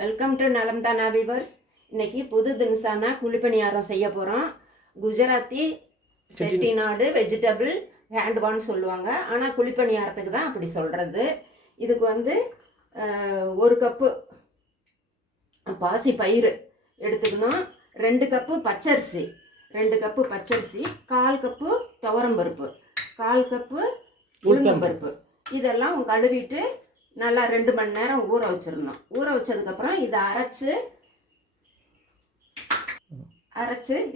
Welcome to நலம்தானா viewers. இன்னைக்கு புது தினசான குழிப்பணியாரம் செய்ய போகிறோம். குஜராத்தி செட்டிநாடு வெஜிடபிள் ஹேண்ட்வான்னு சொல்லுவாங்க, ஆனால் குழிப்பணியாரத்துக்கு தான் அப்படி சொல்கிறது. இதுக்கு வந்து 1 கப்பு பாசி பயிறு எடுத்துக்கணும், 2 கப்பு பச்சரிசி, 2 கப்பு பச்சரிசி, 1/4 கப்பு துவரம்பருப்பு, 1/4 கப்பு உளுந்தம்பருப்பு. இதெல்லாம் கழுவிட்டு நல்லா 2 மணி நேரம் ஊற வச்சிடணும். ஊற வச்சதுக்கப்புறம் இதை அரைச்சி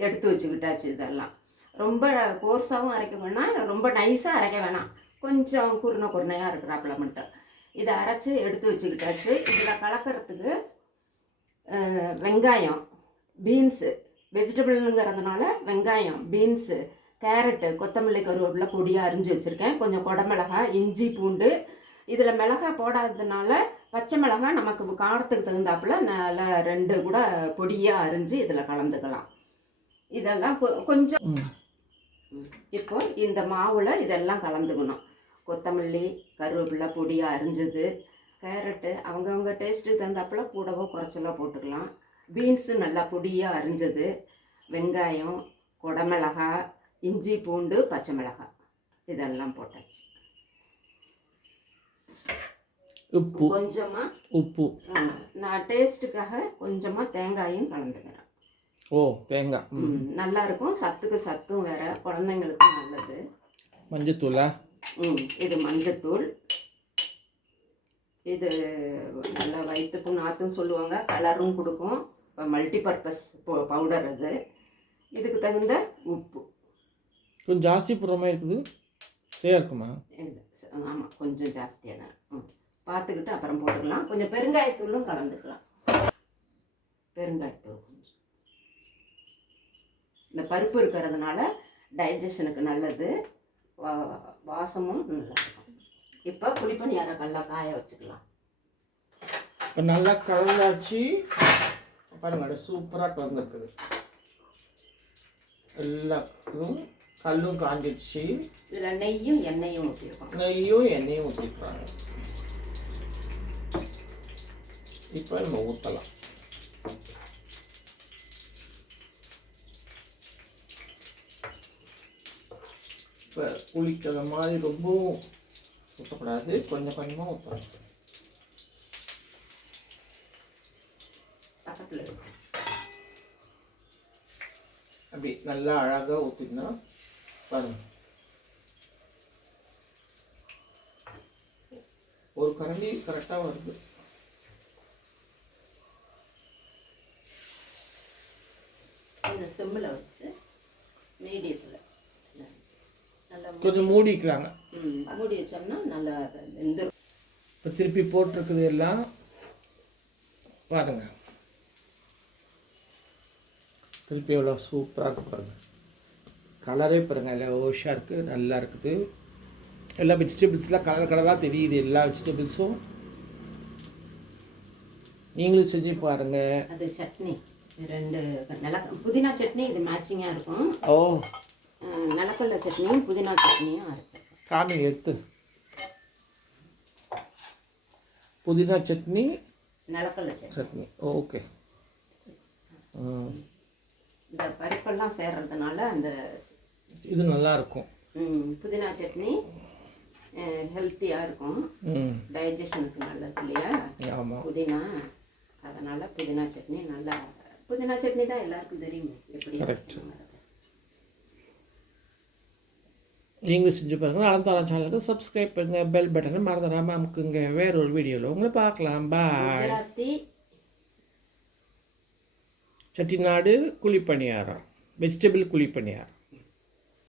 எடுத்து வச்சுக்கிட்டாச்சு. இதெல்லாம் ரொம்ப கோர்ஸாகவும் அரைக்க வேணாம், ரொம்ப நைஸாக அரைக்க வேணாம், கொஞ்சம் குருணையாக இருக்கிறாப்புல மட்டும் இதை அரைச்சி எடுத்து வச்சுக்கிட்டாச்சு. இதில் கலக்கிறதுக்கு வெங்காயம், பீன்ஸு, வெஜிடபிள்ங்கிறதுனால வெங்காயம், பீன்ஸு, கேரட்டு, கொத்தமல்லி, கருவேப்பிலை பொடியாக அரிஞ்சு வச்சுருக்கேன். கொஞ்சம் குடமிளகாய், இஞ்சி, பூண்டு. இதில் மிளகாய் போடாததுனால பச்சை மிளகாய் நமக்கு காரத்துக்கு தகுந்தாப்புல நல்லா 2 கூட பொடியாக அரிஞ்சு இதில் கலந்துக்கலாம். இதெல்லாம் கொஞ்சம் இப்போ இந்த மாவில் இதெல்லாம் கலந்துக்கணும். கொத்தமல்லி, கருவேப்பிலை பொடியாக அரிஞ்சது, கேரட்டு அவங்கவுங்க டேஸ்ட்டுக்கு தகுந்தாப்புல கூடவோ குறைச்சலோ போட்டுக்கலாம். பீன்ஸு நல்லா பொடியாக அரிஞ்சது, வெங்காயம், குடமிளகாய், இஞ்சி, பூண்டு, பச்சை மிளகாய் இதெல்லாம் போட்டாச்சு. உப்பு நான் டேஸ்ட்டுக்காக கொஞ்சமாக தேங்காயும் கலந்துக்கிறேன். தேங்காய் நல்லா இருக்கும், சத்தும் வேற, குழந்தைங்களுக்கு நல்லது. மஞ்சத்தூளா? இது மஞ்சத்தூள். இது நல்லா வயிற்றுக்கும் நாத்துன்னு சொல்லுவாங்க, கலரும் கொடுக்கும். மல்டிபர்பஸ் பவுடர் அது. இதுக்கு தகுந்த உப்பு கொஞ்சம் ஜாஸ்தி போடுற மாதிரி இருக்குது. சரியா இருக்குமா? ஆமாம், கொஞ்சம் ஜாஸ்தியாக தான் பார்த்துக்கிட்டு அப்புறம் போட்டுக்கலாம். கொஞ்சம் பெருங்காயத்தூளும் கலந்துக்கலாம். பெருங்காயத்தூள் கொஞ்சம், இந்த பருப்பு இருக்கிறதுனால டைஜஷனுக்கு நல்லது, வாசமும் நல்லா இருக்கும். இப்போ குழிப்பணியார கல்ல காய வச்சுக்கலாம். இப்போ நல்லா கலந்தாச்சு பாருங்க, சூப்பராக கலந்துருக்குது. எல்லாத்துக்கும் கல்லும் காஞ்சிடுச்சு. இதில் நெய்யும் எண்ணெயும் ஊற்றிருக்காங்க. இப்போ நம்ம ஊற்றலாம். இப்போ குளிக்கிற மாதிரி ரொம்பவும் ஊற்றக்கூடாது, கொஞ்சம் கொஞ்சமாக ஊற்றலாம். பக்கத்தில் அப்படி நல்லா அழகாக ஊற்றினா பாருங்க, ஒரு கரண்டி கரெக்டாக வருது. இந்த செம்மில் வச்சு மீடியத்தில் நல்லா கொஞ்சம் மூடிக்கிறாங்க. மூடி வச்சோம்னா நல்லா வெந்து. இப்போ திருப்பி போட்டிருக்குது எல்லாம் பாருங்க, திருப்பி எவ்வளோ சூப்பராக இருக்கு பாருங்க. கலரே பாருங்கள், எல்லாம் ஓஷாக இருக்குது, நல்லா இருக்குது. எல்லா வெஜிடபிள்ஸ்லாம் கலராக தெரியுது, எல்லா வெஜிடபிள்ஸும். நீங்களும் செஞ்சு பாருங்கள். அது சட்னி 2 புதினா சட்னி, இது மேட்சிங்காக இருக்கும். நிலக்கடல சட்னியும் புதினா சட்னியும் அரைச்சேன். காமி எடுத்து புதினா சட்னி, நிலக்கடல சட்னி. ஓகே. இந்த பருப்பெல்லாம் சேர்றதுனால அந்த இது நல்லா இருக்கும். புதினா சட்னி ஹெல்த்தியாக இருக்கும், டைஜஷனுக்கு நல்லது இல்லையா? ஆமாம், புதினா. அதனால் புதினா சட்னி நல்லா, புதினா சட்னி தான் எல்லாருக்கும் தெரியும் எப்படி. கரெக்ட். நீங்களும் செஞ்சு பாருங்கள். நலம்தானா சேனலுக்கு சப்ஸ்கிரைப் பண்ணுங்கள், பெல் பட்டனை மறந்துடாமல் அமுக்குங்க. வேறொரு வீடியோவில் உங்களை பார்க்கலாம். பாய். குஜராத்தி செட்டிநாடு குழிப்பணியாரம், வெஜிடபிள் குழிப்பணியாரம்.